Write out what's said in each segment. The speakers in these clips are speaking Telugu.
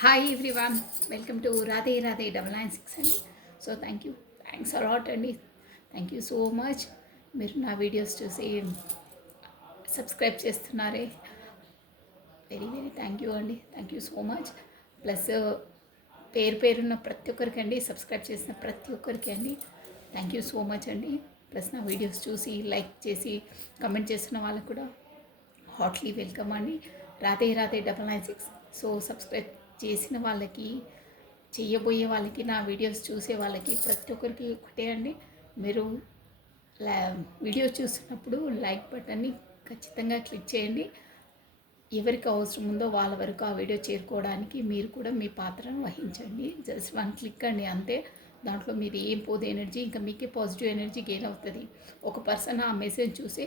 Hi everyone, welcome to Radhe Radhe 996 అండి. సో థ్యాంక్స్ అలాట్ అండి. Thank you so much. మీరు నా వీడియోస్ చూసి సబ్స్క్రైబ్ చేస్తున్నారే, వెరీ వెరీ థ్యాంక్ యూ అండి. Thank you so much. Plus పేరున్న ప్రతి ఒక్కరికి అండి, సబ్స్క్రైబ్ చేసిన ప్రతి ఒక్కరికి అండి థ్యాంక్ యూ సో మచ్ అండి. ప్లస్ నా వీడియోస్ చూసి లైక్ చేసి కమెంట్ చేస్తున్న వాళ్ళకు కూడా హాట్లీ వెల్కమ్ అండి. రాధే రాధే 996. సో సబ్స్క్రైబ్ చేసిన వాళ్ళకి, చేయబోయే వాళ్ళకి, నా వీడియోస్ చూసే వాళ్ళకి ప్రతి ఒక్కరికి ఒకటే అండి, మీరు వీడియోస్ చూస్తున్నప్పుడు లైక్ బటన్ని ఖచ్చితంగా క్లిక్ చేయండి. ఎవరికి అవసరం ఉందో వాళ్ళ వరకు ఆ వీడియో చేరుకోవడానికి మీరు కూడా మీ పాత్రను వహించండి. జస్ట్ 1 క్లిక్ అండి, అంతే. దాంట్లో మీది ఏం పోదు ఎనర్జీ, ఇంకా మీకే పాజిటివ్ ఎనర్జీ గెయిన్ అవుతుంది. ఒక పర్సన్ ఆ మెసేజ్ చూసి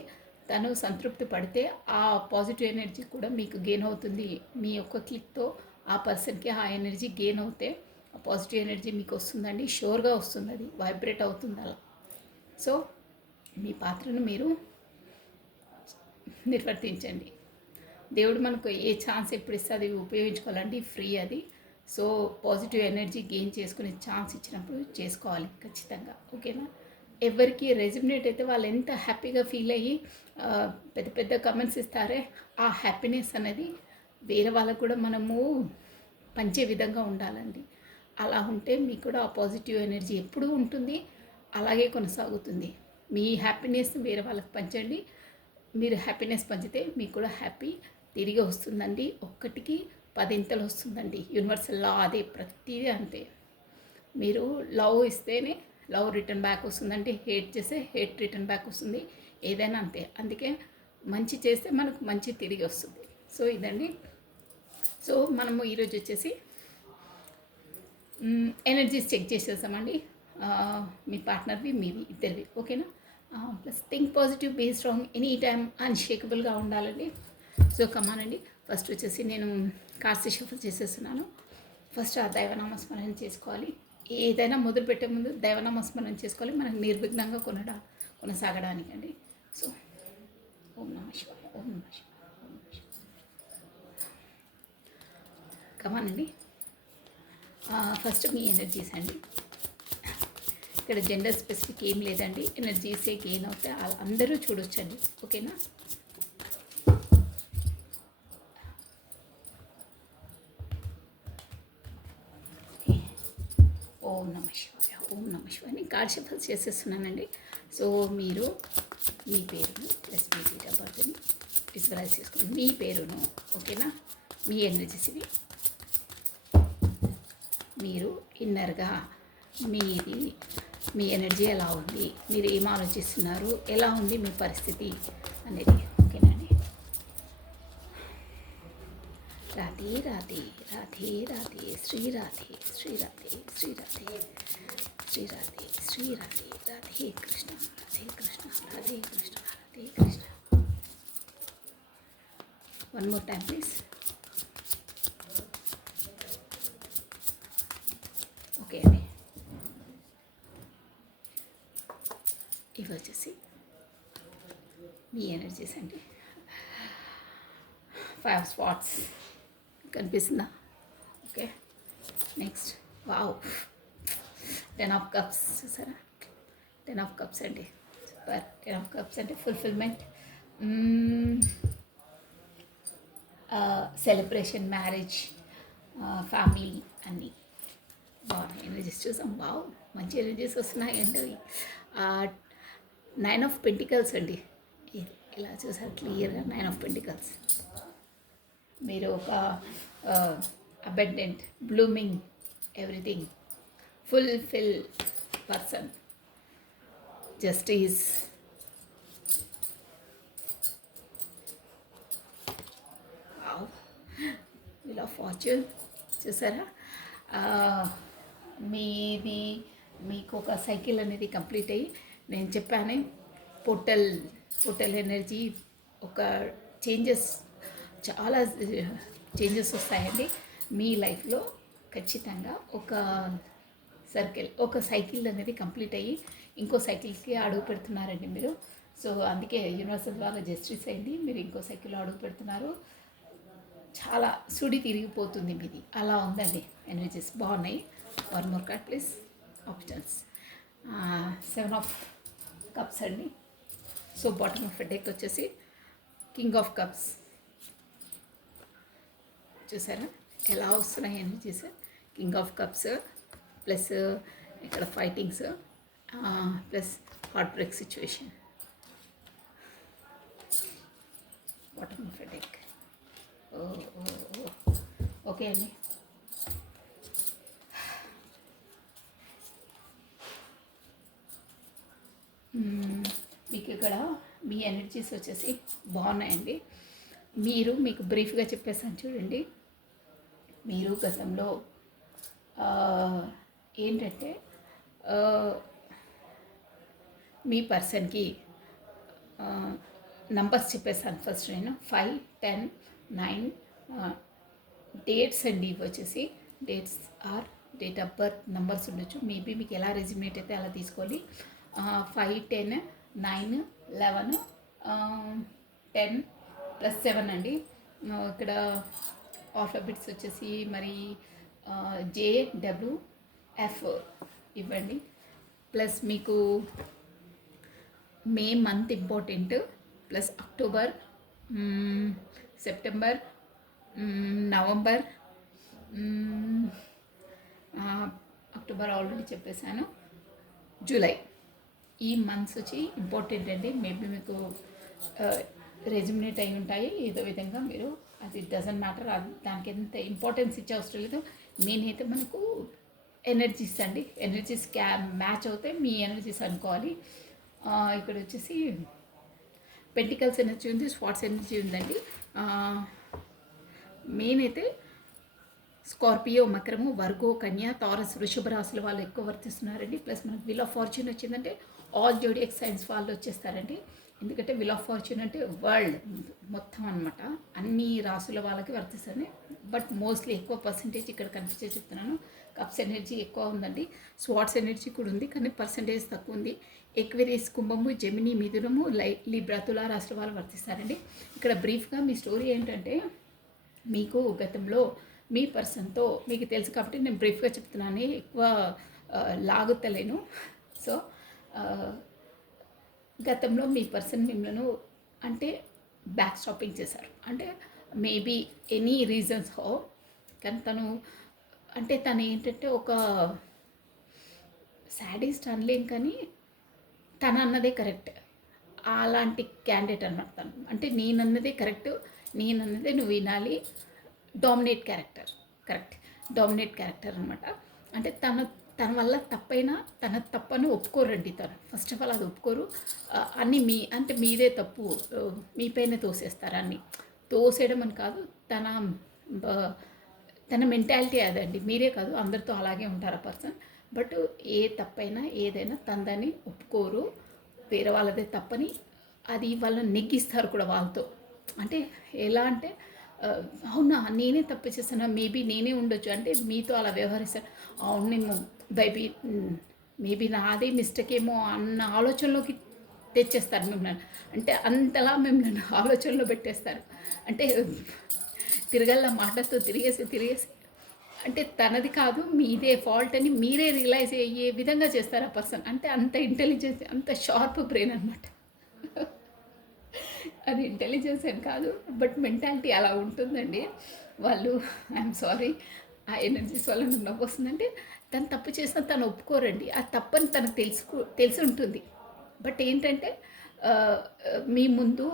తను సంతృప్తి పడితే ఆ పాజిటివ్ ఎనర్జీ కూడా మీకు గెయిన్ అవుతుంది. మీ యొక్క క్లిక్తో ఆ పర్సన్కి ఆ ఎనర్జీ గెయిన్ అవుతే ఆ పాజిటివ్ ఎనర్జీ మీకు వస్తుందండి, షూర్గా వస్తుంది, అది వైబ్రేట్ అవుతుంది అలా. సో మీ పాత్రను మీరు నిర్వర్తించండి. దేవుడు మనకు ఏ ఛాన్స్ ఎప్పుడు ఇస్తే అది ఉపయోగించుకోవాలండి, ఫ్రీ అది. సో పాజిటివ్ ఎనర్జీ గెయిన్ చేసుకునే ఛాన్స్ ఇచ్చినప్పుడు చేసుకోవాలి ఖచ్చితంగా, ఓకేనా. ఎవరికి రెజిమినేట్ అయితే వాళ్ళు ఎంత హ్యాపీగా ఫీల్ అయ్యి పెద్ద పెద్ద కమెంట్స్ ఇస్తారే, ఆ హ్యాపీనెస్ అనేది వేరే వాళ్ళకు కూడా మనము పంచే విధంగా ఉండాలండి. అలా ఉంటే మీకు కూడా ఆ పాజిటివ్ ఎనర్జీ ఎప్పుడూ ఉంటుంది, అలాగే కొనసాగుతుంది. మీ హ్యాపీనెస్ వేరే వాళ్ళకి పంచండి. మీరు హ్యాపీనెస్ పంచితే మీకు కూడా హ్యాపీ తిరిగి వస్తుందండి. ఒక్కటికి 10 వస్తుందండి. యూనివర్సల్ లా అదే, ప్రతిదీ అంతే. మీరు లవ్ ఇస్తేనే లవ్ రిటర్న్ బ్యాక్ వస్తుందంటే, హేట్ చేస్తే హేట్ రిటర్న్ బ్యాక్ వస్తుంది. ఏదైనా అంతే. అందుకే మంచి చేస్తే మనకు మంచి తిరిగి వస్తుంది. సో ఇదండి. సో మనము ఈరోజు వచ్చేసి ఎనర్జీస్ చెక్ చేసేసామండి. మీ పార్ట్నర్వి, మీవి, ఇద్దరివి, ఓకేనా. Plus think positive, be strong, any time అన్షేకబుల్గా ఉండాలండి. సో కమానండి. ఫస్ట్ వచ్చేసి నేను కార్డ్స్ షఫల్ చేసేస్తున్నాను. ఫస్ట్ ఆ దైవనామస్మరణ చేసుకోవాలి. ఏదైనా మొదలు పెట్టే ముందు దైవనామస్మరణ చేసుకోవాలి, మనకు నిర్విఘ్నంగా కొనసాగడానికండి. సో ఓం నమ శివాయ, ఓం నమ శివాయ, ఓం నమ శివాయ. కమానండి. ఫస్ట్ మీ ఎనర్జీస్ అండి. ఇక్కడ జెండర్ స్పెసిఫిక్ ఏం లేదండి, ఎనర్జీసే గెయిన్ అవుతాయి, అందరూ చూడొచ్చండి, ఓకేనా. ఓం నమ శివాయ, ఓం నమ శివాయ. నేను కార్డ్ షఫల్ చేసేస్తున్నానండి. సో మీరు మీ పేరును ప్లస్ మీ డేట్ ఆఫ్ బర్త్ని విజువలైజ్ చేసుకోండి. మీ పేరును, ఓకేనా. మీ ఎనర్జీస్ ఇవి. మీరు ఇన్నర్గా మీది, మీ ఎనర్జీ ఎలా ఉంది, మీరు ఏం ఆలోచిస్తున్నారు, ఎలా ఉంది మీ పరిస్థితి అనేది, ఓకేనండి. Radhe Radhe, Radhe Radhe, Shri Radhe, Shri Radhe, Shri Radhe, Shri Radhe, Shri Radhe, Radhe Krishna, Radhe Krishna, Radhe Krishna, Radhe Krishna. One more time please. Okay అండి. ఇవి వచ్చేసి మీ ఎనర్జీస్ అండి. 5 స్పాట్స్ కనిపిస్తుందా? Okay. Next wow, 10 of cups చూసారా? 10 ఆఫ్ కప్స్ అండి, సూపర్. 10 ఆఫ్ కప్స్ అంటే ఫుల్ఫిల్మెంట్, సెలబ్రేషన్, మ్యారేజ్, ఫ్యామిలీ అన్నీ బాగున్నాయి. ఎనర్జీస్ చూసాం, బాగు మంచి ఎనర్జీస్ వస్తున్నాయండి. 9 ఆఫ్ పెంటికల్స్ అండి, ఇలా చూసారు క్లియర్గా. 9 ఆఫ్ పెంటికల్స్. మీరు ఒక abundant, blooming, everything, fulfil person, justice, wheel of fortune చూసారా. మీది మీకు ఒక సైకిల్ అనేది కంప్లీట్ అయ్యి, నేను చెప్పాను పోర్టల్ ఎనర్జీ, ఒక చేంజెస్, చాలా చేంజెస్ వస్తాయండి మీ లైఫ్లో ఖచ్చితంగా. ఒక సైకిల్ అనేది కంప్లీట్ అయ్యి ఇంకో సైకిల్కి అడుగు పెడుతున్నారండి మీరు. సో అందుకే యూనివర్సల్ ద్వారా జస్టిస్ అయింది, మీరు ఇంకో సైకిల్లో అడుగు పెడుతున్నారు. చాలా సుడి తిరిగిపోతుంది మీది, అలా ఉందండి. ఎనర్జీస్ బాగున్నాయి. One more card please. Options 7 of cups అండి. సో బాటమ్ ఆఫ్ డెక్ వచ్చేసి కింగ్ ఆఫ్ కప్స్. చూసారా ఎలా వస్తున్నాయి energies? King of cups plus ఇక్కడ fightings plus heartbreak situation. Bottom of deck. Okay అండి. మీకు ఇక్కడ మీ ఎనర్జీస్ వచ్చేసి బాగున్నాయండి. మీకు బ్రీఫ్గా చెప్పేసాను చూడండి. మీరు గతంలో ఏంటంటే మీ పర్సన్కి నంబర్స్ చెప్పేసాను ఫస్ట్ నేను. 5, 10, 9 డేట్స్ అండి. ఇవి వచ్చేసి dates are date of birth numbers ఉండొచ్చు. మేబీ మీకు ఎలా రెజ్యుమినేట్ అయితే అలా తీసుకోవాలి. 5, 10, 9, 11, 10 + 7 అండి. ఇక్కడ ఆల్ఫాబెట్స్ వచ్చేసి మరి JWF ఇవ్వండి. ప్లస్ మీకు May month important, plus October, September, November, October already చెప్పేశాను, జూలై. ఈ మంత్స్ వచ్చి ఇంపార్టెంట్ అండి. మేబీ మీకు రెజ్యుమినేట్ అయి ఉంటాయి ఏదో విధంగా. మీరు అది డజంట్ మ్యాటర్, దానికి ఎంత ఇంపార్టెన్స్ ఇచ్చే అవసరం లేదు. నేనైతే మనకు ఎనర్జీస్ అండి, ఎనర్జీస్ మ్యాచ్ అవుతాయి, మీ ఎనర్జీస్ అనుకోవాలి. ఇక్కడ వచ్చేసి పెంటికల్స్ ఎనర్జీ ఉంది, స్పాట్స్ ఎనర్జీ ఉందండి. మెయిన్ అయితే స్కార్పియో, మకరము, వర్గో, కన్య, టారస్, వృషభ రాశుల వాళ్ళు ఎక్కువ వర్తిస్తున్నారండి. ప్లస్ మనకు వీల్ ఆఫ్ ఫార్చ్యూన్ వచ్చిందంటే ఆల్ జోడియాక్ సైన్స్ వాళ్ళు వచ్చేస్తారండి. ఎందుకంటే వీల్ ఆఫ్ ఫార్చ్యూన్ అంటే వరల్డ్ మొత్తం అనమాట, అన్ని రాసుల వాళ్ళకి వర్తిస్తుంది. బట్ మోస్ట్లీ ఎక్కువ పర్సంటేజ్ ఇక్కడ కనిపించే చెప్తున్నాను. కప్స్ ఎనర్జీ ఎక్కువ ఉందండి, స్వాట్స్ ఎనర్జీ కూడా ఉంది, కానీ పర్సంటేజ్ తక్కువ ఉంది. ఎక్వేరియస్, కుంభము, జెమిని, మిథునము, లిబ్రా, తులా రాశుల వాళ్ళు వర్తిస్తారండి. ఇక్కడ బ్రీఫ్గా మీ స్టోరీ ఏంటంటే, మీకు గతంలో మీ పర్సన్తో మీకు తెలుసు కాబట్టి నేను బ్రీఫ్గా చెప్తున్నాను, ఎక్కువ లాగుతలేను. సో గతంలో మీ పర్సన్ మిమ్మల్ని అంటే బ్యాక్ స్టాపింగ్ చేశారు. అంటే మేబీ ఎనీ రీజన్స్ హో, కానీ తను ఏంటంటే ఒక సాడిస్ట్ అనలేం, కానీ తను అన్నదే కరెక్ట్, అలాంటి క్యాండిడేట్ అనమాట తను. అంటే నేనన్నదే కరెక్ట్, నేనన్నదే నువ్వు వినాలి, dominate character. Correct, dominate character అనమాట. అంటే తన వల్ల తప్పైనా తన తప్పని ఒప్పుకోరండి. తను ఫస్ట్ ఆఫ్ ఆల్ అది ఒప్పుకోరు. అన్నీ మీదే తప్పు, మీపైనే తోసేస్తారు. అన్నీ తోసేయడం అని కాదు, తన మెంటాలిటీ అదండి. మీరే కాదు, అందరితో అలాగే ఉంటారు ఆ పర్సన్. బట్ ఏ తప్పైనా ఏదైనా తనదని ఒప్పుకోరు, వేరే వాళ్ళదే తప్పని అది వాళ్ళని నెగ్గిస్తారు కూడా వాళ్ళతో. అంటే ఎలా అంటే, అవునా నేనే తప్పు చేస్తున్నా, మేబీ నేనే ఉండొచ్చు అంటే మీతో అలా వ్యవహరిస్తారు. అవును నేను మేబీ నాదే మిస్టేక్ ఏమో అన్న ఆలోచనలోకి తెచ్చేస్తారు మిమ్మల్ని. అంటే అంతలా మిమ్మల్ని ఆలోచనలో పెట్టేస్తారు. అంటే తిరగల్లా మాటతో తిరిగేసి అంటే తనది కాదు మీదే ఫాల్ట్ అని మీరే రియలైజ్ అయ్యే విధంగా చేస్తారు ఆ పర్సన్. అంటే అంత ఇంటెలిజెన్స్, అంత షార్ప్ బ్రెయిన్ అనమాట. అది ఇంటెలిజెన్స్ అని కాదు, బట్ మెంటాలిటీ అలా ఉంటుందండి. వాళ్ళు ఐఎమ్ సారీ, ఆ ఎనర్జీస్ వల్ల నాకు నవ్వు వస్తుందంటే, తను తప్పు చేసినా తను ఒప్పుకోరండి. ఆ తప్పని తనకు తెలిసి ఉంటుంది. బట్ ఏంటంటే మీ ముందు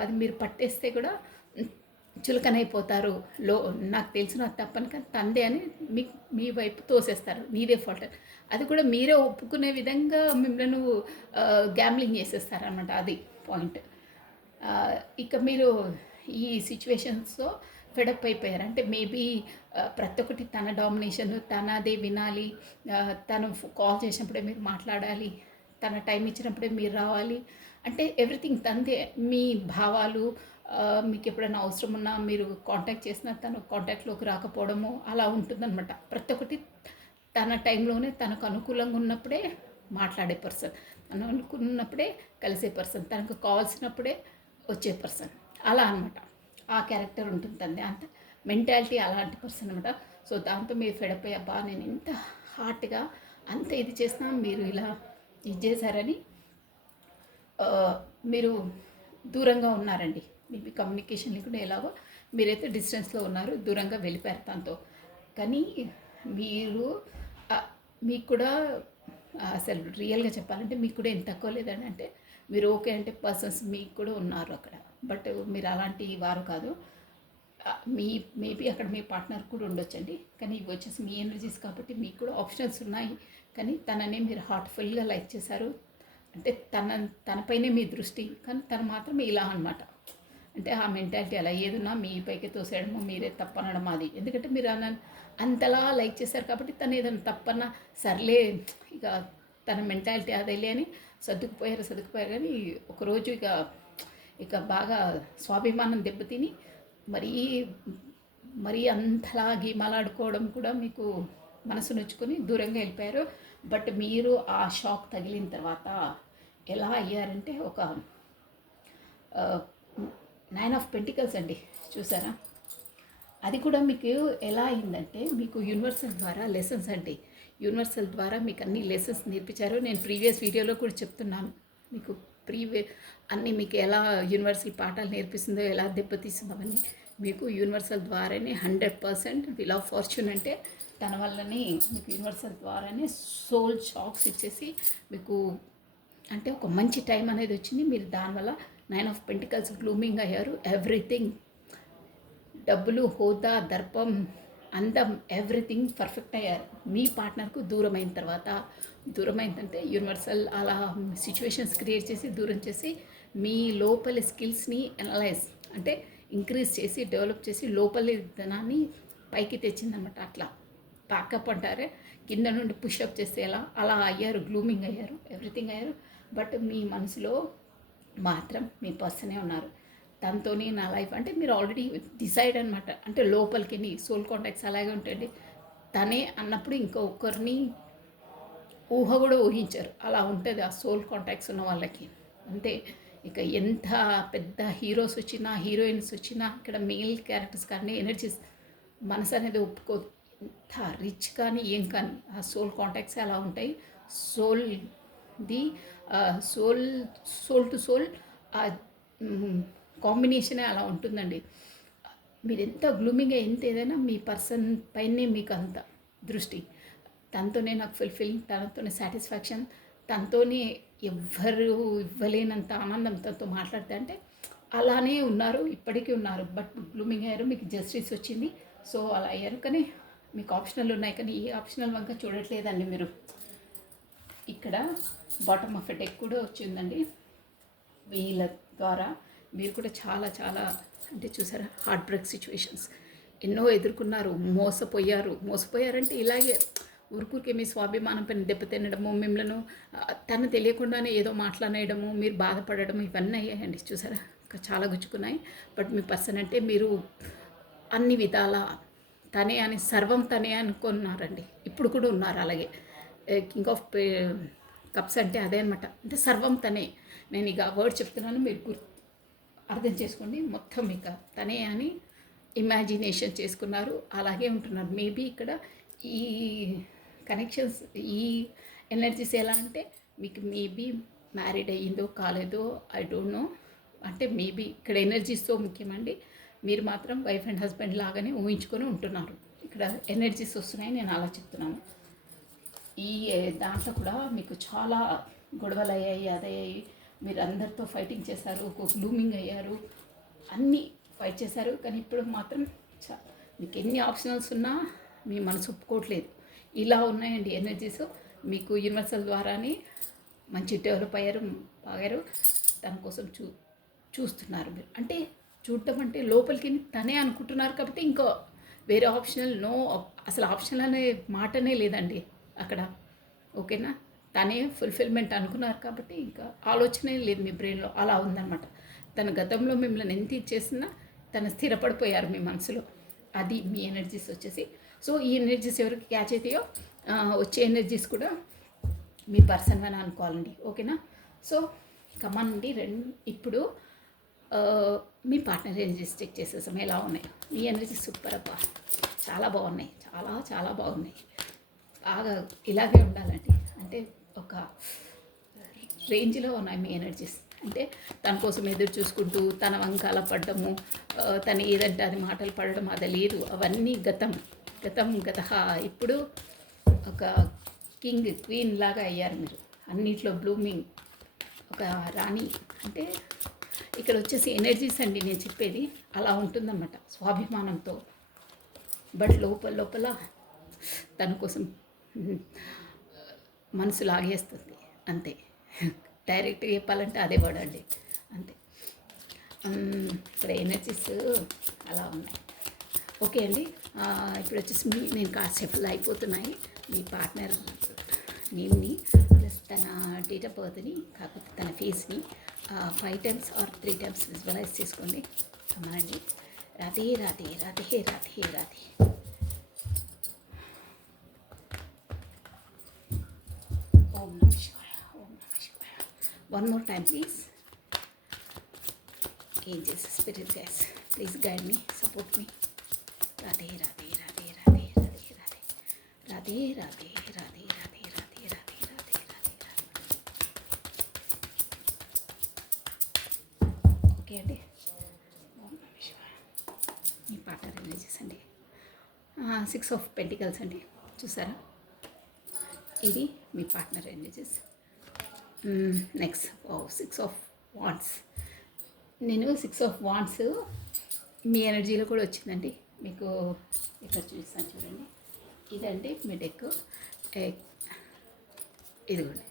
అది మీరు పట్టేస్తే కూడా చులకనైపోతారు. నాకు తెలిసిన తప్పని, కానీ తందే అని మీ వైపు తోసేస్తారు, నీదే ఫాల్ట్. అది కూడా మీరే ఒప్పుకునే విధంగా మిమ్మల్ని గ్యాంబ్లింగ్ చేసేస్తారనమాట. అది పాయింట్. ఇక మీరు ఈ సిచ్యువేషన్స్తో ఫెడప్ అయిపోయారు. అంటే మేబీ ప్రతి ఒక్కటి తన డామినేషన్, తనదే వినాలి, తను కాల్ చేసినప్పుడే మీరు మాట్లాడాలి, తన టైం ఇచ్చినప్పుడే మీరు రావాలి, అంటే ఎవ్రీథింగ్ తనదే. మీ భావాలు, మీకు ఎప్పుడైనా అవసరం ఉన్నా మీరు కాంటాక్ట్ చేసినా తను కాంటాక్ట్లోకి రాకపోవడము అలా ఉంటుందన్నమాట. ప్రతి ఒక్కటి తన టైంలోనే తనకు అనుకూలంగా ఉన్నప్పుడే మాట్లాడే పర్సన్, తను అనుకున్నప్పుడే కలిసే పర్సన్, తనకు కావాల్సినప్పుడే వచ్చే పర్సన్, అలా అనమాట. ఆ క్యారెక్టర్ ఉంటుందండి. అంటే మెంటాలిటీ అలాంటి పర్సన్ అనమాట. సో దాంతో మీరు ఫెడప్ అయ్యి అబ్బా నేను ఇంత హార్ట్గా అంత ఇది చేసినా మీరు ఇలా ఇది చేశారని మీరు దూరంగా ఉన్నారండి. మీ కమ్యూనికేషన్ లేకుండా ఎలాగో మీరైతే డిస్టెన్స్లో ఉన్నారు, దూరంగా వెళ్ళిపోయారు తనతో. కానీ మీరు మీకు కూడా అసలు రియల్గా చెప్పాలంటే మీకు కూడా ఏం తక్కువ లేదని అంటే మీరు ఓకే అంటే పర్సన్స్ మీకు కూడా ఉన్నారు అక్కడ. బట్ మీరు అలాంటి వారు కాదు. మీ మేబీ అక్కడ మీ పార్ట్నర్ కూడా ఉండొచ్చండి. కానీ ఇవి వచ్చేసి మీ ఎనర్జీస్ కాబట్టి మీకు కూడా ఆప్షన్స్ ఉన్నాయి. కానీ తననే మీరు హార్ట్ఫుల్గా లైక్ చేశారు. అంటే తనపైనే మీ దృష్టి, కానీ తను మాత్రం ఇలా అనమాట. అంటే ఆ మెంటాలిటీ అలా ఏదున్నా మీ పైకి తోసేయడము, మీరే తప్పనడం అది. ఎందుకంటే మీరు అంతలా లైక్ చేశారు కాబట్టి తను ఏదైనా తప్పన్నా సర్లే ఇక తన మెంటాలిటీ అదేలే అని సర్దుకుపోయారు. కానీ ఒకరోజు ఇక బాగా స్వాభిమానం దెబ్బతిని మరీ మరీ అంతలా గీమలాడుకోవడం కూడా మీకు మనసు నొచ్చుకొని దూరంగా వెళ్ళిపోయారు. బట్ మీరు ఆ షాక్ తగిలిన తర్వాత ఎలా అయ్యారంటే ఒక 9 ఆఫ్ పెంటికల్స్ అండి, చూసారా? అది కూడా మీకు ఎలా అయిందంటే మీకు యూనివర్సల్ ద్వారా లెసన్స్ అండి. యూనివర్సల్ ద్వారా మీకు అన్ని లెసన్స్ నేర్పించారు. నేను ప్రీవియస్ వీడియోలో కూడా చెప్తున్నాను మీకు అన్నీ మీకు ఎలా యూనివర్సల్ పాఠాలు నేర్పిస్తుందో, ఎలా దెబ్బతీస్తుందో అవన్నీ మీకు యూనివర్సల్ ద్వారానే 100% విల్ ఆఫ్ ఫార్చ్యూన్ అంటే తన వల్లనే మీకు యూనివర్సల్ ద్వారానే సోల్ షాక్స్ ఇచ్చేసి మీకు అంటే ఒక మంచి టైం అనేది వచ్చింది. మీరు దానివల్ల 9 ఆఫ్ పెంటికల్స్ గ్లూమింగ్ అయ్యారు. ఎవ్రీథింగ్, డబ్బులు, హోదా, దర్పం, అందం, ఎవ్రీథింగ్ పర్ఫెక్ట్ అయ్యారు. మీ పార్ట్నర్కు దూరమైన తర్వాత, దూరమైందంటే యూనివర్సల్ అలా సిచ్యువేషన్స్ క్రియేట్ చేసి దూరం చేసి మీ లోపలి స్కిల్స్ని అనలైజ్ అంటే ఇంక్రీజ్ చేసి డెవలప్ చేసి లోపలి ధనాన్ని పైకి తెచ్చిందనమాట. అట్లా ప్యాకప్ అంటారే, కింద నుండి పుషప్ చేస్తే అలా అయ్యారు, గ్లూమింగ్ అయ్యారు, ఎవ్రీథింగ్ అయ్యారు. బట్ మీ మనసులో మాత్రం మీ పర్సనే ఉన్నారు. తనతోనే నా లైఫ్ అంటే మీరు ఆల్రెడీ డిసైడ్ అనమాట. అంటే లోపలికి సోల్ కాంటాక్ట్స్ అలాగే ఉంటాయండి. తనే అన్నప్పుడు ఇంకొకరిని ఊహ కూడా ఊహించారు. అలా ఉంటుంది ఆ సోల్ కాంటాక్ట్స్ ఉన్న వాళ్ళకి. అంతే. ఇక ఎంత పెద్ద హీరోస్ వచ్చినా, హీరోయిన్స్ వచ్చినా, ఇక్కడ మేల్ క్యారెక్టర్స్ కానీ ఎనర్జీస్ మనసు అనేది ఒప్పుకోదు. ఎంత రిచ్ కానీ ఏం కానీ ఆ సోల్ కాంటాక్ట్స్ అలా ఉంటాయి. ది సోల్ టు సోల్ కాంబినేషనే అలా ఉంటుందండి. మీరు ఎంత గ్లూమింగ్గా ఎంత ఏదైనా మీ పర్సన్ పైనే మీకు అంత దృష్టి. తనతోనే నాకు ఫుల్ఫిల్లింగ్, తనతోనే సాటిస్ఫాక్షన్, తనతోనే ఎవ్వరు ఇవ్వలేనంత ఆనందం తనతో మాట్లాడితే అంటే అలానే ఉన్నారు, ఇప్పటికీ ఉన్నారు. బట్ గ్లూమింగ్ అయ్యారు, మీకు జస్టిస్ వచ్చింది. సో అలా అయ్యారు. కానీ మీకు ఆప్షనల్ ఉన్నాయి, కానీ ఈ ఆప్షనల్ వంక చూడట్లేదండి మీరు. ఇక్కడ బాటమ్ ఆఫ్ ఎ డెక్ కూడా వచ్చిందండి. వీళ్ళ ద్వారా మీరు కూడా చాలా చాలా అంటే చూసారా, హార్ట్ బ్రేక్ సిచ్యువేషన్స్ ఎన్నో ఎదుర్కొన్నారు. మోసపోయారంటే ఇలాగే ఊరికే మీ స్వాభిమానం పైన దెబ్బతినడము, మిమ్మల్ని తను తెలియకుండానే ఏదో మాట్లాడేయడము, మీరు బాధపడడం, ఇవన్నీ అయ్యాయండి. చూసారా, చాలా గుచ్చుకున్నాయి. బట్ మీ పర్సన్ అంటే మీరు అన్ని విధాల తనే అని, సర్వం తనే అనుకున్నారండి. ఇప్పుడు కూడా ఉన్నారు అలాగే. కింగ్ ఆఫ్ కప్స్ అంటే అదే అనమాట. అంటే సర్వం తనే. నేను ఇక వర్డ్ చెప్తున్నాను, మీరు అర్థం చేసుకోండి. మొత్తం ఇక తనే అని ఇమాజినేషన్ చేసుకున్నారు, అలాగే ఉంటున్నారు. మేబీ ఇక్కడ ఈ కనెక్షన్స్, ఈ ఎనర్జీస్ ఎలా అంటే మీకు మేబీ మ్యారీడ్ అయ్యిందో కాలేదో ఐ డోంట్ నో. అంటే మేబీ ఇక్కడ ఎనర్జీస్తో ముఖ్యమండి. మీరు మాత్రం వైఫ్ అండ్ హస్బెండ్ లాగానే ఊహించుకొని ఉంటున్నారు. ఇక్కడ ఎనర్జీస్ వస్తున్నాయి, నేను అలా చెప్తున్నాను. ఈ దాంట్లో కూడా మీకు చాలా గొడవలు అయ్యాయి, అదయ్యాయి. మీరు అందరితో ఫైటింగ్ చేశారు, గ్లూమింగ్ అయ్యారు, అన్నీ ఫైట్ చేశారు. కానీ ఇప్పుడు మాత్రం మీకు ఎన్ని ఆప్షనల్స్ ఉన్నా మీ మనసు ఒప్పుకోవట్లేదు. ఇలా ఉన్నాయండి ఎనర్జీస్. మీకు యూనివర్సల్ ద్వారానే మంచి డెవలప్ అయ్యారు, బాగారు. దానికోసం చూస్తున్నారు మీరు. అంటే చూడటం అంటే లోపలికి తనే అనుకుంటున్నారు కాబట్టి ఇంకో వేరే ఆప్షనల్ నో, అసలు ఆప్షనల్ అనే మాటనే లేదండి అక్కడ. ఓకేనా? తనే ఫుల్ఫిల్మెంట్ అనుకున్నారు కాబట్టి ఇంకా ఆలోచనే లేదు మీ బ్రెయిన్లో. అలా ఉందన్నమాట. తన గతంలో మిమ్మల్ని ఎంత ఇచ్చేసినా తను స్థిరపడిపోయారు మీ మనసులో. అది మీ ఎనర్జీస్ వచ్చేసి. సో ఈ ఎనర్జీస్ ఎవరికి క్యాచ్ అవుతాయో వచ్చే ఎనర్జీస్ కూడా మీ పర్సన్ అని అనుకోవాలండి. ఓకేనా? సో కమాన్ అండి. ఇప్పుడు మీ పార్ట్నర్ ఎనర్జీస్ చెక్ చేసేసాం ఎలా ఉన్నాయి. మీ ఎనర్జీ సూపర్ అబ్బా, చాలా బాగున్నాయి, చాలా చాలా బాగున్నాయి. బాగా ఇలాగే ఉండాలండి. అంటే ఒక రేంజ్లో ఉన్నాయి మీ ఎనర్జీస్. అంటే తన కోసం ఎదురు చూసుకుంటూ తన వంకాల పడ్డము, తను ఏదంటే అది మాటలు పడడం అది లేదు. అవన్నీ గతం గతం గత. ఇప్పుడు ఒక కింగ్ క్వీన్ లాగా అయ్యారు మీరు, అన్నిట్లో బ్లూమింగ్ ఒక రాణి. అంటే ఇక్కడ వచ్చేసి ఎనర్జీస్ అండి నేను చెప్పేది, అలా ఉంటుందన్నమాట స్వాభిమానంతో. బట్ లోపల లోపల తన కోసం మనసు లాగేస్తుంది అంతే. డైరెక్ట్గా చెప్పాలంటే అదే పడండి అంతే. ఇక్కడ ఎనర్జీస్ అలా ఉన్నాయి. ఓకే అండి, ఇప్పుడు వచ్చేసి నేను కాసేపు అయిపోతున్నాయి. మీ పార్ట్నర్ నేమ్ని ప్లస్ తన డేట్ ఆఫ్ బర్త్ని, కాకపోతే తన ఫేస్ని 5 times or 3 times విజువలైజ్ చేసుకోండి. అమ్మండి. రాధే రాధే రాధే రాధే రాధే. ఓం నమ శివాయ, ఓం నమ శివాయ. One more time please. ఏంజెస్, spirit guides, please guide me, support me. Radhe Radhe Radhe Radhe Radhe Radhe Radhe Radhe Radhe Radhe Radhe Radhe Radhe Radhe Radhe. Okay అండి. ఓం నమ శివాయ. మీ పార్ట్నర్ ఎనర్జీస్ అండి. 6 of Pentacles అండి, చూసారా? ఇది మీ partner energies. Next 6 of Wands. నేను 6 of Wands మీ ఎనర్జీలో కూడా వచ్చిందండి. మీకు ఇక్కడ చూస్తాను చూడండి. ఇదండి మీ డెక్. ఇదిగోండి,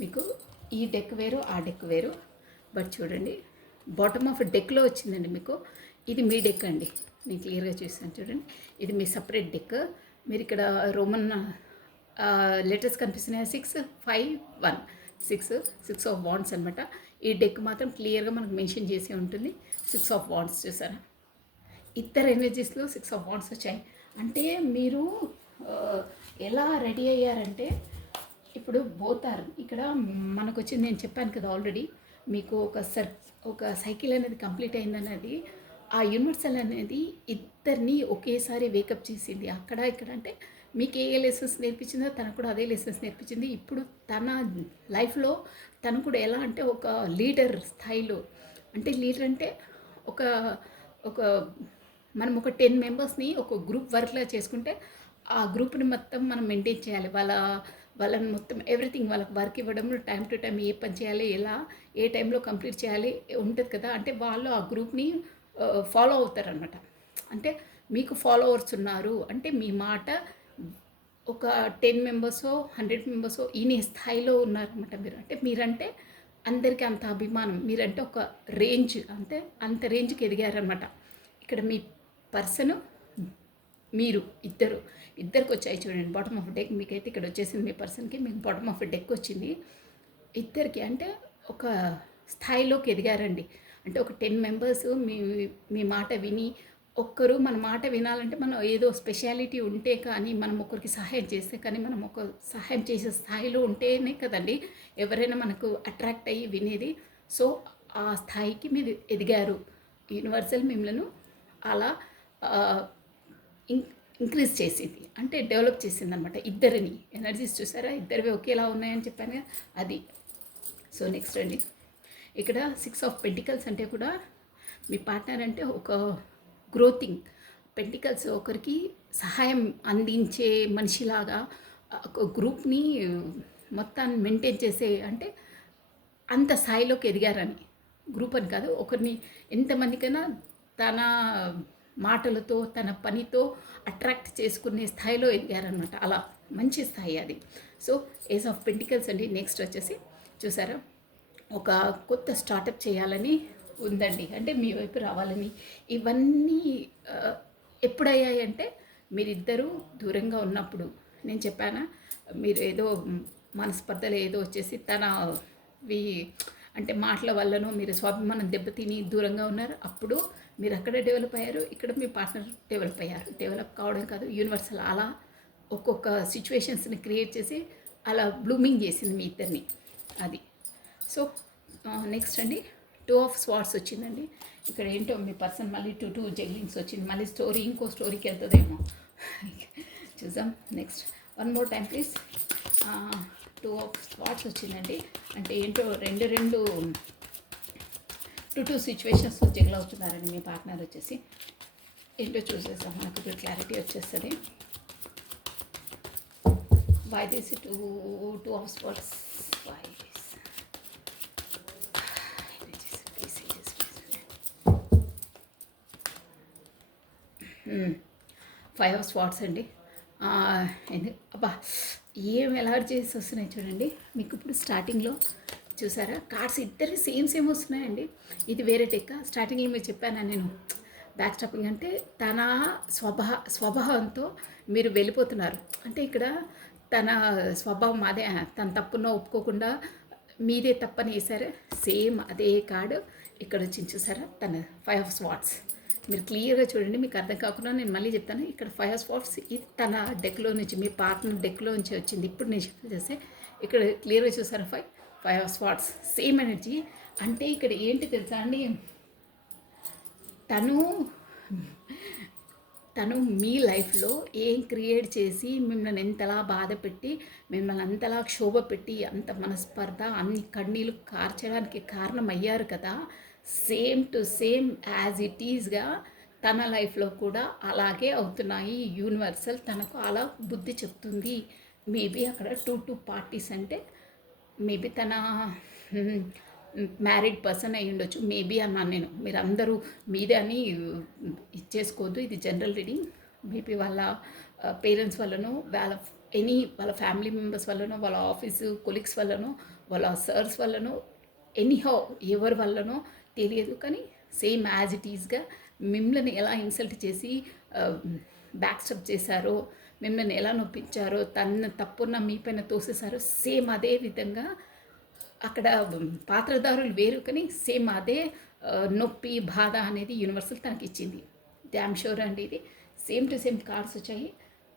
మీకు ఈ డెక్ వేరు ఆ డెక్ వేరు. బట్ చూడండి, బాటమ్ ఆఫ్ డెక్లో వచ్చిందండి మీకు. ఇది మీ డెక్ అండి, నేను క్లియర్గా చూస్తాను చూడండి. ఇది మీ సపరేట్ డెక్. మీరు ఇక్కడ రోమన్ లెటర్స్ కనిపిస్తున్నాయి, 6, 5, 1, 6 of Wands అనమాట. ఈ డెక్ మాత్రం క్లియర్గా మనకు మెన్షన్ చేసి ఉంటుంది. 6 of Wands చూసారా? ఇద్దరు ఎనర్జీస్లో 6 of Wands వచ్చాయి. అంటే మీరు ఎలా రెడీ అయ్యారంటే, ఇప్పుడు బోతారు ఇక్కడ మనకు వచ్చింది. నేను చెప్పాను కదా ఆల్రెడీ మీకు, ఒక సైకిల్ అనేది కంప్లీట్ అయిందనేది. ఆ యూనివర్సల్ అనేది ఇద్దరిని ఒకేసారి వేకప్ చేసింది. అక్కడ ఇక్కడ అంటే మీకు ఏ లెసన్స్ నేర్పించిందో తనకు కూడా అదే లెసన్స్ నేర్పించింది. ఇప్పుడు తన లైఫ్లో తను కూడా ఎలా అంటే ఒక లీడర్ స్థాయిలో, అంటే లీడర్ అంటే ఒక ఒక మనం ఒక 10 మెంబర్స్ని ఒక గ్రూప్ వర్క్లా చేసుకుంటే ఆ గ్రూప్ని మొత్తం మనం మెయింటైన్ చేయాలి. వాళ్ళని మొత్తం ఎవ్రీథింగ్ వాళ్ళకి వర్క్ ఇవ్వడం, టైం టు టైం ఏ పని చేయాలి, ఎలా ఏ టైంలో కంప్లీట్ చేయాలి ఉంటుంది కదా. అంటే వాళ్ళు ఆ గ్రూప్ని ఫాలో అవుతారనమాట. అంటే మీకు ఫాలోవర్స్ ఉన్నారు అంటే మీ మాట ఒక 10 మెంబర్సో 100 మెంబర్సో ఈయన స్థాయిలో ఉన్నారనమాట మీరు. అంటే మీరంటే అందరికీ అంత అభిమానం, మీరంటే ఒక రేంజ్, అంటే అంత రేంజ్కి ఎదిగారనమాట. ఇక్కడ మీ పర్సను మీరు ఇద్దరికి వచ్చాయి చూడండి. బాటమ్ ఆఫ్ డెక్ మీకైతే ఇక్కడ వచ్చేసింది. మీ పర్సన్కి మీకు బాటమ్ ఆఫ్ డెక్ వచ్చింది. ఇద్దరికి అంటే ఒక స్థాయిలోకి ఎదిగారండి. అంటే ఒక 10 మెంబర్స్ మీ మాట విని, ఒక్కరు మన మాట వినాలంటే మనం ఏదో స్పెషాలిటీ ఉంటే కానీ, మనం ఒకరికి సహాయం చేస్తే కానీ, మనం ఒక సహాయం చేసే స్థాయిలో ఉంటేనే కదండి ఎవరైనా మనకు అట్రాక్ట్ అయ్యి వినేది. సో ఆ స్థాయికి మీరు ఎదిగారు. యూనివర్సల్ మిమ్మల్ని అలా ఇంక్రీజ్ చేసింది, అంటే డెవలప్ చేసింది అనమాట. ఇద్దరిని ఎనర్జీస్ చూసారా? ఇద్దరివి ఒకేలా ఉన్నాయని చెప్పాను కదా, అది. సో నెక్స్ట్ అండి, ఇక్కడ 6 of Pentacles అంటే కూడా మీ పార్ట్నర్ అంటే ఒక గ్రోతింగ్ పెంటికల్స్, ఒకరికి సహాయం అందించే మనిషిలాగా ఒక గ్రూప్ని మొత్తాన్ని మెయింటైన్ చేసే, అంటే అంత స్థాయిలోకి ఎదిగారని. గ్రూప్ అని కాదు, ఒకరిని ఎంతమందికైనా తన మాటలతో తన పనితో అట్రాక్ట్ చేసుకునే స్థాయిలో ఎదిగారనమాట. అలా మంచి స్థాయి అది. సో ఏస్ ఆఫ్ పెంటికల్స్ అండి. నెక్స్ట్ వచ్చేసి చూసారా, ఒక కొత్త స్టార్టప్ చేయాలని ఉందండి, అంటే మీ వైపు రావాలని. ఇవన్నీ ఎప్పుడయ్యాయి అంటే మీరిద్దరూ దూరంగా ఉన్నప్పుడు. నేను చెప్పానా, మీరు ఏదో మనస్పర్ధలు ఏదో వచ్చేసి అంటే మాటల వల్లనో మీరు స్వాభిమానం దెబ్బతిని దూరంగా ఉన్నారు. అప్పుడు మీరు అక్కడే డెవలప్ అయ్యారు, ఇక్కడ మీ పార్ట్నర్ డెవలప్ అయ్యారు. డెవలప్ కావడం కాదు, యూనివర్సల్ అలా ఒక్కొక్క సిచ్యువేషన్స్ని క్రియేట్ చేసి అలా బ్లూమింగ్ చేసింది మీ ఇద్దరిని. అది. సో నెక్స్ట్ అండి 2 ఆఫ్ స్వార్డ్స్ వచ్చిందండి. ఇక్కడ ఏంటో మీ పర్సన్ మళ్ళీ టూ జగ్లింగ్స్ వచ్చింది. మళ్ళీ స్టోరీ ఇంకో స్టోరీకి వెళ్తుందేమో. చూద్దాం. Next one more time please. 2 of swords వచ్చిందండి. అంటే ఏంటో రెండు టూ సిచ్యువేషన్స్ జగల్ అవుతున్నారండి మీ పార్ట్నర్ వచ్చేసి. ఏంటో చూసేసాం, మనకు ఇప్పుడు క్లారిటీ వచ్చేస్తుంది. Why this two of swords, why five of swords అండి. అబ్బా ఏం ఎలాట్ చేసి వస్తున్నాయి చూడండి. మీకు ఇప్పుడు స్టార్టింగ్లో చూసారా కార్డ్స్ ఇద్దరు సేమ్ వస్తున్నాయండి. ఇది వేరే టెక్క. స్టార్టింగ్లో మీరు చెప్పాను నేను బ్యాక్ స్టాపింగ్ అంటే తన స్వభావంతో మీరు వెళ్ళిపోతున్నారు. అంటే ఇక్కడ తన స్వభావం అదే, తన తప్పున ఒప్పుకోకుండా మీదే తప్పని వేసారా. సేమ్ అదే కార్డు ఇక్కడ వచ్చింది చూసారా. తన ఫైవ్ ఆఫ్ స్వాట్స్ మీరు క్లియర్గా చూడండి. మీకు అర్థం కాకుండా నేను మళ్ళీ చెప్తాను. ఇక్కడ ఫైవ్ ఆఫ్ స్వాట్స్ ఇది తన డెక్లో నుంచి, మీ పార్ట్నర్ డెక్లో నుంచి వచ్చింది. ఇప్పుడు నేను చేస్తే ఇక్కడ క్లియర్గా చూసారా. Five of swords same energy. అంటే ఇక్కడ ఏంటి తెలుసా అండి, తను మీ లైఫ్లో ఏం క్రియేట్ చేసి మిమ్మల్ని ఎంతలా బాధ పెట్టి, మిమ్మల్ని అంతలా క్షోభ పెట్టి, అంత మనస్పర్ధ, అన్ని కన్నీళ్ళు కార్చడానికి కారణం అయ్యారు కదా. Same to same as it ఈజ్గా తన లైఫ్లో కూడా అలాగే అవుతున్నాయి. యూనివర్సల్ తనకు అలా బుద్ధి చెప్తుంది. మేబీ అక్కడ టూ పార్టీస్ అంటే మేబీ తన మ్యారీడ్ పర్సన్ అయ్యి ఉండొచ్చు. మేబీ అన్నాను నేను, మీరు అందరూ మీదే అని ఇచ్చేసుకోవద్దు. ఇది జనరల్ రీడింగ్. మేబీ వాళ్ళ పేరెంట్స్ వల్లనో, వాళ్ళ ఫ్యామిలీ మెంబర్స్ వల్లనో, వాళ్ళ ఆఫీసు కొలీగ్స్ వల్లనో, వాళ్ళ సర్స్ వల్లనో, ఎనీహౌ ఎవరి వల్లనో తెలియదు. కానీ సేమ్ యాజ్ ఇట్ ఈస్గా మిమ్మల్ని ఎలా ఇన్సల్ట్ చేసి బ్యాక్ స్టెప్ చేశారో, మిమ్మల్ని ఎలా నొప్పించారో, తన తప్పున్న మీ పైన తోసేశారో, సేమ్ అదే విధంగా అక్కడ పాత్రదారులు వేరు కానీ సేమ్ అదే నొప్పి బాధ అనేది యూనివర్సల్ తనకి ఇచ్చింది. డ్యామ్ షూర్ అండి. ఇది సేమ్ టు సేమ్ కార్డ్స్ వచ్చాయి.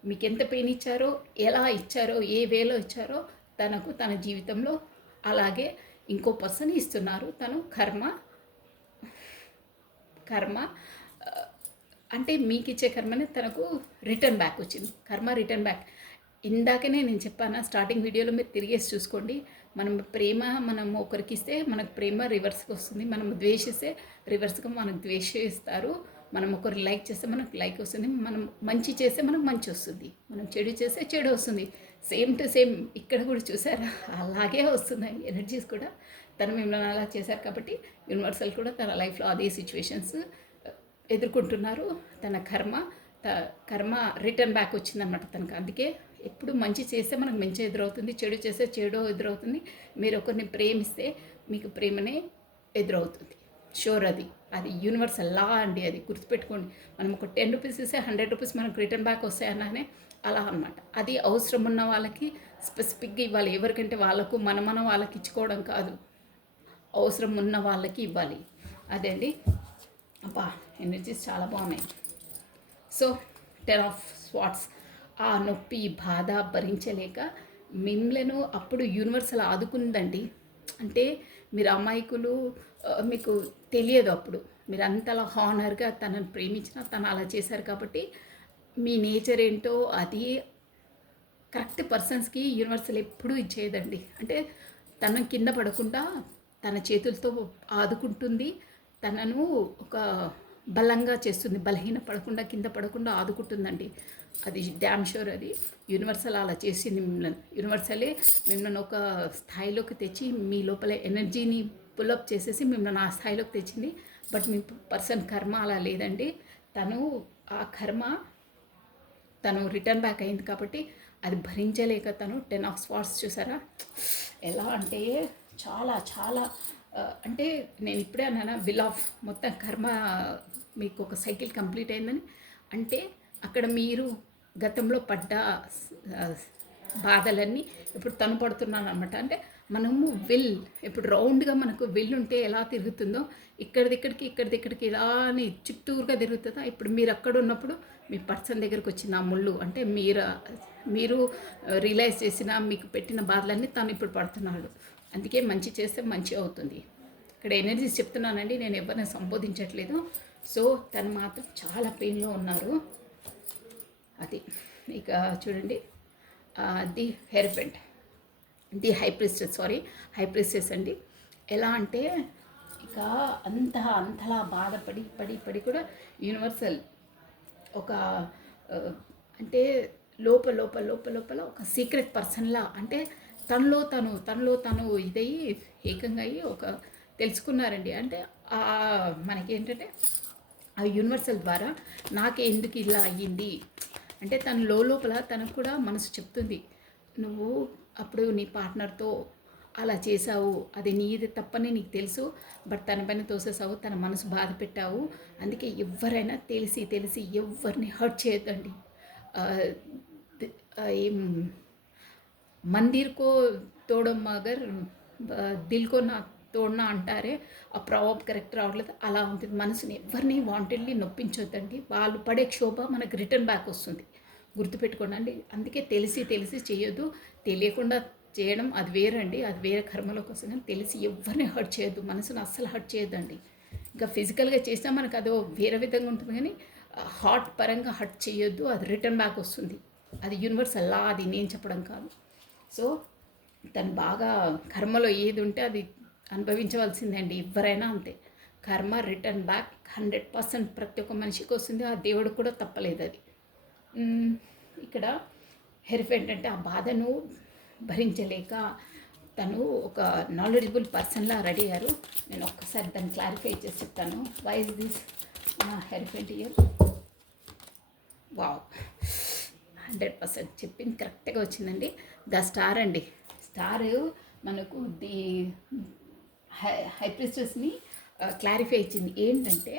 మీకు ఎంత పెయిన్ ఇచ్చారో, ఎలా ఇచ్చారో, ఏ వేలో ఇచ్చారో తనకు తన జీవితంలో అలాగే ఇంకో పర్సన్ ఇస్తున్నారు. తను కర్మ అంటే మీకు ఇచ్చే కర్మనే తనకు రిటర్న్ బ్యాక్ వచ్చింది. కర్మ రిటర్న్ బ్యాక్. ఇందాకనే నేను చెప్పాను స్టార్టింగ్ వీడియోలో, మీరు తిరిగేసి చూసుకోండి. మనం ఒకరికి ఇస్తే మనకు ప్రేమ రివర్స్కి వస్తుంది. మనం ద్వేషిస్తే రివర్స్గా మనకు ద్వేషిస్తారు. మనం ఒకరు లైక్ చేస్తే మనకు లైక్ వస్తుంది. మనం మంచి చేస్తే మనకు మంచి వస్తుంది. మనం చెడు చేస్తే చెడు వస్తుంది. సేమ్ టు సేమ్ ఇక్కడ కూడా చూసారా, అలాగే వస్తున్నాయి ఎనర్జీస్ కూడా. తను మిమ్మల్ని అలా చేశారు కాబట్టి యూనివర్సల్ కూడా తన లైఫ్లో అదే సిచ్యువేషన్స్ ఎదుర్కొంటున్నారు. తన కర్మ రిటర్న్ బ్యాక్ వచ్చిందనమాట తనకు. అందుకే ఎప్పుడు మంచి చేస్తే మనకు మంచి ఎదురవుతుంది, చెడు చేస్తే చెడు ఎదురవుతుంది. మీరు ఒకరిని ప్రేమిస్తే మీకు ప్రేమనే ఎదురవుతుంది. షూర్. అది యూనివర్సల్ లా అండి. అది గుర్తుపెట్టుకోండి. మనం ఒక 10 రూపీస్ ఇస్తే 100 రూపీస్ మనకు రిటర్న్ బ్యాక్ వస్తాయన్నానే అలా అనమాట. అది అవసరం ఉన్న వాళ్ళకి స్పెసిఫిక్గా ఇవ్వాలి. ఎవరికంటే వాళ్ళకు మన వాళ్ళకి ఇచ్చుకోవడం కాదు, అవసరం ఉన్న వాళ్ళకి ఇవ్వాలి. అదే అండి. అబ్బా ఎనర్జీస్ చాలా బాగున్నాయి. So 10 of swords. ఆ నొప్పి బాధ భరించలేక మిమ్మల్ని అప్పుడు యూనివర్సల్ ఆదుకుందండి. అంటే మీరు అమాయకులు, మీకు తెలియదు అప్పుడు. మీరు అంతలా హానర్గా తనని ప్రేమించిన తను అలా చేశారు కాబట్టి మీ నేచర్ ఏంటో అది కరెక్ట్ పర్సన్స్కి యూనివర్సల్ ఎప్పుడూ ఇచ్చేదండి. అంటే తన కింద పడకుండా తన చేతులతో ఆదుకుంటుంది. తనను ఒక బలంగా చేస్తుంది. బలహీన పడకుండా, కింద పడకుండా ఆదుకుంటుందండి. అది డ్యామ్ షూర్. అది యూనివర్సల్ అలా చేసింది మిమ్మల్ని. యూనివర్సలే మిమ్మల్ని ఒక స్థాయిలోకి తెచ్చి మీ లోపల ఎనర్జీని పుల్అప్ చేసేసి మిమ్మల్ని ఆ స్థాయిలోకి తెచ్చింది. బట్ మీ పర్సన్ కర్మ అలా లేదండి. ఆ కర్మ తను రిటర్న్ బ్యాక్ అయింది కాబట్టి అది భరించలేక తను 10 ఆఫ్ స్వాట్స్ చూసారా. ఎలా అంటే చాలా చాలా అంటే నేను ఇప్పుడే అన్నాను విల్ ఆఫ్ మొత్తం కర్మ మీకు ఒక సైకిల్ కంప్లీట్ అయిందని. అంటే అక్కడ మీరు గతంలో పడ్డ బాధలన్నీ ఇప్పుడు తను పడుతున్నాను అనమాట. అంటే మనము ఇప్పుడు రౌండ్గా మనకు ఉంటే ఎలా తిరుగుతుందో ఇక్కడికి ఇలా అని చుట్టూరుగా తిరుగుతుందా. ఇప్పుడు మీరు అక్కడ ఉన్నప్పుడు మీ పర్సన్ దగ్గరికి వచ్చిన ఆ ముళ్ళు అంటే మీరు రియలైజ్ చేసిన మీకు పెట్టిన బాధలన్నీ తను ఇప్పుడు పడుతున్నాడు. అందుకే మంచి చేస్తే మంచి అవుతుంది. ఇక్కడ ఎనర్జీస్ చెప్తున్నానండి, నేను ఎవరిని సంబోధించట్లేదు. సో తను మాత్రం చాలా పెయిన్లో ఉన్నారు. అది ఇక చూడండి, ది హెయిర్బెండ్, ది హై ప్రిస్టెస్ అండి. ఎలా అంటే ఇక అంతలా బాధపడి పడి కూడా యూనివర్సల్ ఒక అంటే లోపల ఒక సీక్రెట్ పర్సన్లా, అంటే తనలో తను ఇదయ్యి ఏకంగా అయ్యి ఒక తెలుసుకున్నారండి. అంటే మనకేంటంటే ఆ యూనివర్సల్ ద్వారా నాకే ఎందుకు ఇలా అయ్యింది అంటే తన లోపల తనకు కూడా మనసు చెప్తుంది, నువ్వు అప్పుడు నీ పార్ట్నర్తో అలా చేసావు, అది నీది తప్పని నీకు తెలుసు, బట్ తన పైన తోసేసావు, తన మనసు బాధ పెట్టావు. అందుకే ఎవరైనా తెలిసి ఎవరిని హర్ట్ చేయొద్దండి. ఏం మందిర్ కో తోడో మగర్ దిల్ కో నా తోడనా అంటారే, ఆ ప్రాబ్ కరెక్ట్ రావట్లేదు. అలా ఉంటుంది. మనసుని ఎవరిని వాంటెడ్లీ నొప్పించొద్దండి. వాళ్ళు పడే క్షోభ మనకు రిటర్న్ బ్యాక్ వస్తుంది. గుర్తుపెట్టుకోండి. అందుకే తెలిసి చేయొద్దు. తెలియకుండా చేయడం అది వేరండి, అది వేరే కర్మలోకి వస్తుంది. కానీ తెలిసి ఎవరిని హర్ట్ చేయొద్దు, మనసును అస్సలు హర్ట్ చేయొద్దండి. ఇంకా ఫిజికల్గా చేసినా మనకు అదో వేరే విధంగా ఉంటుంది, కానీ హార్ట్ పరంగా హర్ట్ చేయొద్దు, అది రిటర్న్ బ్యాక్ వస్తుంది. అది యూనివర్స్ అలా, అది నేను చెప్పడం కాదు. సో తను బాగా కర్మలో ఏది ఉంటే అది అనుభవించవలసిందండి. ఎవరైనా అంతే. కర్మ రిటర్న్ బ్యాక్ 100% ప్రతి ఒక్క మనిషికి వస్తుంది. ఆ దేవుడికి కూడా తప్పలేదు అది. ఇక్కడ హెర్ఫ్ ఏంటంటే ఆ బాధను భరించలేక తను ఒక నాలెడ్జబుల్ పర్సన్లా రెడీ అయ్యారు. నేను ఒక్కసారి దాన్ని క్లారిఫై చేసి చెప్తాను. వై ఇస్ దిస్ హెర్ఫ్ ఏంటి ఇయర్? వావ్, 100% చెప్పింది కరెక్ట్గా వచ్చిందండి. ద స్టార్ అండి. స్టార్ మనకు ది హై ప్రిస్టెస్ని క్లారిఫై ఇచ్చింది. ఏంటంటే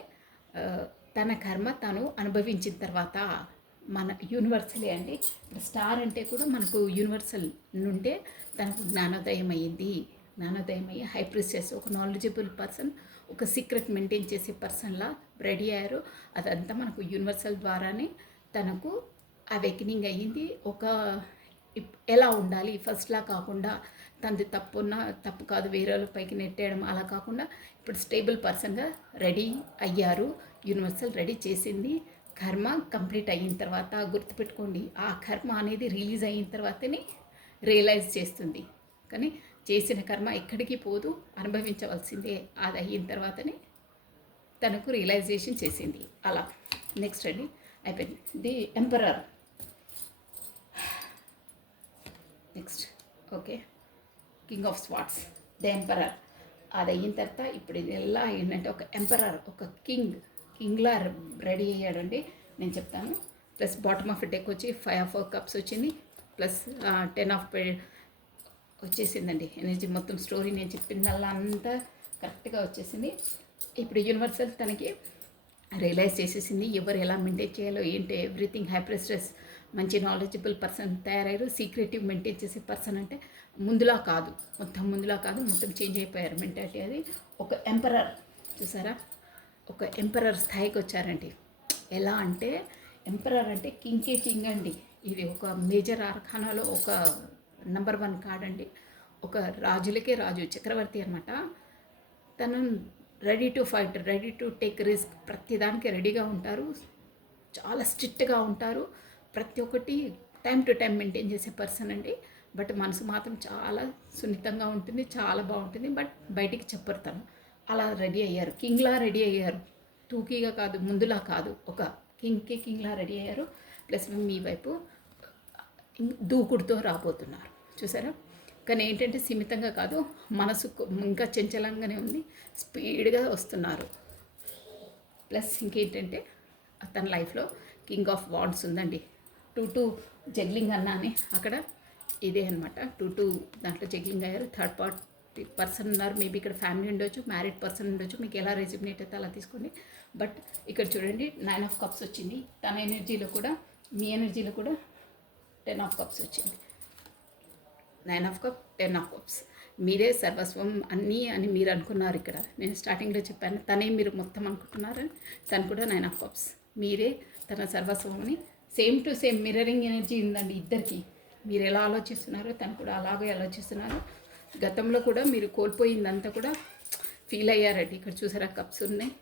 తన కర్మ తను అనుభవించిన తర్వాత మన యూనివర్సలే అండి. స్టార్ అంటే కూడా మనకు యూనివర్సల్ నుండే తనకు జ్ఞానోదయం అయ్యి హై ప్రిస్టెస్ ఒక నాలెడ్జబుల్ పర్సన్, ఒక సీక్రెట్ మెయింటైన్ చేసే పర్సన్లా రెడీ అయ్యారు. అదంతా మనకు యూనివర్సల్ ద్వారానే తనకు అవేకనింగ్ అయ్యింది. ఒక ఎలా ఉండాలి ఫస్ట్లా కాకుండా, తనది తప్పు కాదు వేరే వాళ్ళ పైకి నెట్టేయడం అలా కాకుండా ఇప్పుడు స్టేబుల్ పర్సన్గా రెడీ అయ్యారు. యూనివర్సల్ రెడీ చేసింది. కర్మ కంప్లీట్ అయిన తర్వాత గుర్తుపెట్టుకోండి, ఆ కర్మ అనేది రిలీజ్ అయిన తర్వాతనే రియలైజ్ చేస్తుంది. కానీ చేసిన కర్మ ఎక్కడికి పోదు, అనుభవించవలసిందే. అది అయిన తర్వాతనే తనకు రియలైజేషన్ చేసింది. అలా నెక్స్ట్ అండి అయిపోయింది. The emperor. Next okay, king of swords, the emperor. అది అయిన తర్వాత ఇప్పుడు ఇది ఎలా ఏంటంటే ఒక ఎంపరర్, ఒక కింగ్లా రెడీ అయ్యాడండి. నేను చెప్తాను. ప్లస్ బాటమ్ ఆఫ్ డెక్ వచ్చి 5 ఆఫ్ కప్స్ వచ్చింది, ప్లస్ 10 ఆఫ్ వచ్చేసిందండి. ఎనర్జీ మొత్తం స్టోరీ నేను చెప్పిందల్లా అంతా కరెక్ట్గా వచ్చేసింది. ఇప్పుడు యూనివర్సల్ తనకి రియలైజ్ చేసేసింది ఎవరు ఎలా మెయింటైన్ చేయాలో ఏంటి, ఎవ్రీథింగ్. హై ప్రిస్టెస్ మంచి నాలెడ్జబుల్ పర్సన్ తయారయ్యారు. సీక్రెటివ్ మెయింటైన్ చేసే పర్సన్ అంటే ముందులా కాదు, మొత్తం చేంజ్ అయిపోయారు మెంటాలిటీ. అది ఒక ఎంపరర్, చూసారా, ఒక ఎంపరర్ స్థాయికి వచ్చారండి. ఎలా అంటే ఎంపరర్ అంటే కింగ్ అండి. ఇది ఒక మేజర్ ఆర్ఖానాలో ఒక నెంబర్ 1 కార్డ్ అండి. ఒక రాజులకే రాజు, చక్రవర్తి అనమాట. తను ready to fight, ready to take risk, ప్రతిదానికి రెడీగా ఉంటారు. చాలా స్ట్రిక్ట్గా ఉంటారు. ప్రతి ఒక్కటి టైం టు టైం మెయింటైన్ చేసే పర్సన్ అండి. బట్ మనసు మాత్రం చాలా సున్నితంగా ఉంటుంది, చాలా బాగుంటుంది. బట్ బయటికి చెప్పరు తను. అలా రెడీ అయ్యారు, కింగ్లా రెడీ అయ్యారు. టూకీగా కాదు, ముందులా కాదు, ఒక కింగ్లా రెడీ అయ్యారు. ప్లస్ మీ వైపు దూకుడుతో రాబోతున్నారు, చూసారా. కానీ ఏంటంటే సీమితంగా కాదు, మనసు ఇంకా చంచలంగానే ఉంది, స్పీడ్గా వస్తున్నారు. ప్లస్ ఇంకేంటంటే తన లైఫ్లో కింగ్ ఆఫ్ వాండ్స్ ఉందండి. 2 జగ్లింగ్ అన్నానే అక్కడ ఇదే అనమాట. 2 దాంట్లో జగ్లింగ్ అయ్యారు. థర్డ్ పార్టీ పర్సన్ ఉన్నారు. మేబీ ఇక్కడ ఫ్యామిలీ ఉండొచ్చు, మ్యారీడ్ పర్సన్ ఉండొచ్చు, మీకు ఎలా రెసిగ్నేట్ అయితే అలా తీసుకోండి. బట్ ఇక్కడ చూడండి 9 ఆఫ్ కప్స్ వచ్చింది. తన ఎనర్జీలో కూడా మీ ఎనర్జీలో కూడా 10 ఆఫ్ కప్స్ వచ్చింది. 9 ఆఫ్ కప్, 10 ఆఫ్ కప్స్. మీరే సర్వస్వం అన్నీ అని మీరు అనుకున్నారు. ఇక్కడ నేను స్టార్టింగ్లో చెప్పాను, తనే మీరు మొత్తం అనుకుంటున్నారని. తను కూడా 9 ఆఫ్ కప్స్, మీరే తన సర్వస్వం అని. Same to same mirroring energy ఉందండి ఇద్దరికి. మీరు ఎలా ఆలోచిస్తున్నారో తను కూడా అలాగే ఆలోచిస్తున్నారు. గతంలో కూడా మీరు కోల్పోయిందంతా కూడా ఫీల్ అయ్యారండి. ఇక్కడ చూసారా కప్స్ ఉన్నాయి,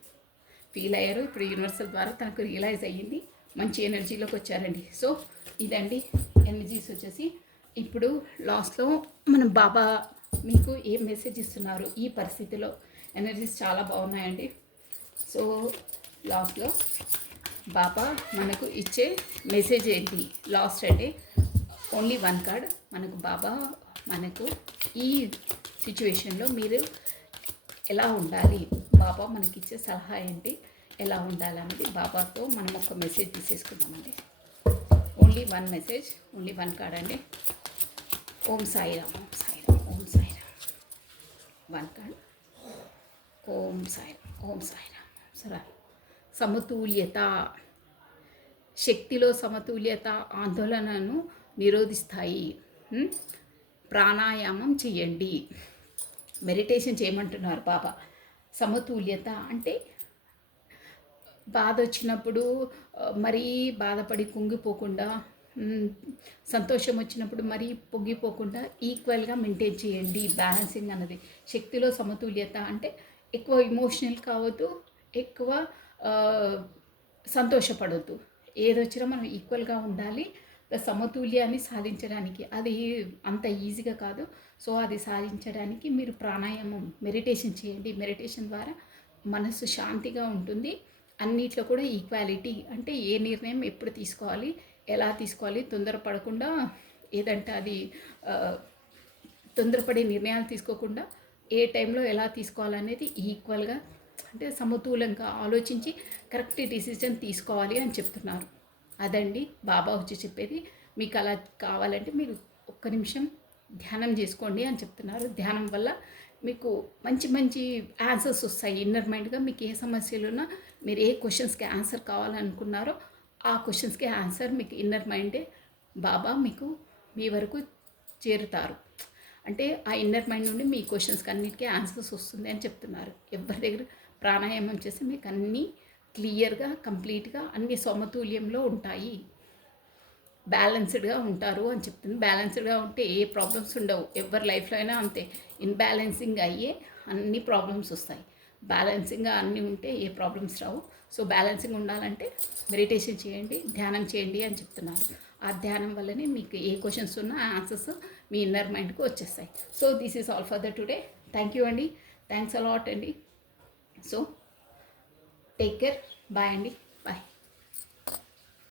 ఫీల్ అయ్యారు. ఇప్పుడు యూనివర్సల్ ద్వారా తనకు రియలైజ్ అయ్యింది, మంచి ఎనర్జీలోకి వచ్చారండి. సో ఇదండి ఎనర్జీస్ వచ్చేసి. ఇప్పుడు లాస్ట్లో మన బాబా మీకు ఏం మెసేజ్ ఇస్తున్నారు ఈ పరిస్థితిలో. ఎనర్జీస్ చాలా బాగున్నాయండి. సో లాస్ట్లో బాబా మనకు ఇచ్చే మెసేజ్ ఏంటి లాస్ట్ అంటే ఓన్లీ వన్ కార్డ్. మనకు బాబా మనకు ఈ సిచ్యువేషన్లో మీరు ఎలా ఉండాలి, బాబా మనకి ఇచ్చే సలహా ఏంటి, ఎలా ఉండాలనేది బాబాతో మనం ఒక మెసేజ్ తీసేసుకుందామండి. Only one message, only one card అండి. ఓం సాయిరామ్, ఓం సాయిరామ్, ఓం సాయిరామ్. One card. ఓం సాయిరామ్, ఓం సాయిరామ్. సరే, సమతుల్యత, శక్తిలో సమతుల్యత ఆందోళనను నిరోధిస్తాయి. ప్రాణాయామం చేయండి, మెడిటేషన్ చేయమంటున్నారు బాబా. సమతుల్యత అంటే బాధ వచ్చినప్పుడు మరీ బాధపడి కుంగిపోకుండా, సంతోషం వచ్చినప్పుడు మరీ పొంగిపోకుండా ఈక్వల్గా మెయింటైన్ చేయండి. బ్యాలెన్సింగ్ అన్నది శక్తిలో సమతుల్యత అంటే ఎక్కువ ఇమోషనల్ కావద్దు, ఎక్కువ సంతోషపడద్దు. ఏదొచ్చినా మనం ఈక్వల్గా ఉండాలి. సమతుల్యాన్ని సాధించడానికి అది అంత ఈజీగా కాదు. సో అది సాధించడానికి మీరు ప్రాణాయామం, మెడిటేషన్ చేయండి. మెడిటేషన్ ద్వారా మనసు శాంతిగా ఉంటుంది. అన్నిట్లో కూడా ఈక్వాలిటీ అంటే ఏ నిర్ణయం ఎప్పుడు తీసుకోవాలి, ఎలా తీసుకోవాలి, తొందరపడకుండా ఏదంటే అది తొందరపడే నిర్ణయాలు తీసుకోకుండా ఏ టైంలో ఎలా తీసుకోవాలనేది ఈక్వల్గా అంటే సమతులంగా ఆలోచించి కరెక్ట్ డిసిజన్ తీసుకోవాలి అని చెప్తున్నారు. అదండి బాబా వచ్చి చెప్పేది. మీకు అలా కావాలంటే మీరు ఒక్క నిమిషం ధ్యానం చేసుకోండి అని చెప్తున్నారు. ధ్యానం వల్ల మీకు మంచి మంచి ఆన్సర్స్ వస్తాయి. ఇన్నర్ మైండ్గా మీకు ఏ సమస్యలు ఉన్నా, మీరు ఏ క్వశ్చన్స్కి ఆన్సర్ కావాలనుకున్నారో ఆ క్వశ్చన్స్కి ఆన్సర్ మీకు ఇన్నర్ మైండే బాబా మీకు మీ వరకు చేరుతారు. అంటే ఆ ఇన్నర్ మైండ్ నుండి మీ క్వశ్చన్స్కి అన్నిటికీ ఆన్సర్స్ వస్తుంది అని చెప్తున్నారు. ఎవరి దగ్గర ప్రాణాయామం చేస్తే మీకు అన్నీ క్లియర్గా, కంప్లీట్గా అన్ని సమతుల్యంలో ఉంటాయి, బ్యాలెన్స్డ్గా ఉంటారు అని చెప్తుంది. బ్యాలెన్స్డ్గా ఉంటే ఏ ప్రాబ్లమ్స్ ఉండవు. ఎవరి లైఫ్లో అయినా అంతే, ఇన్బ్యాలెన్సింగ్ అయ్యే అన్ని ప్రాబ్లమ్స్ వస్తాయి. బ్యాలెన్సింగ్గా అన్నీ ఉంటే ఏ ప్రాబ్లమ్స్ రావు. సో బ్యాలెన్సింగ్ ఉండాలంటే మెడిటేషన్ చేయండి, ధ్యానం చేయండి అని చెప్తున్నారు. ఆ ధ్యానం వల్లనే మీకు ఏ క్వశ్చన్స్ ఉన్నా ఆన్సర్స్ మీ ఇన్నర్ మైండ్కి వచ్చేస్తాయి. So this is all for the today. Thank you అండి, థ్యాంక్స్ అలాట్ అండి. సో టేక్ కేర్, బాయ్ అండి.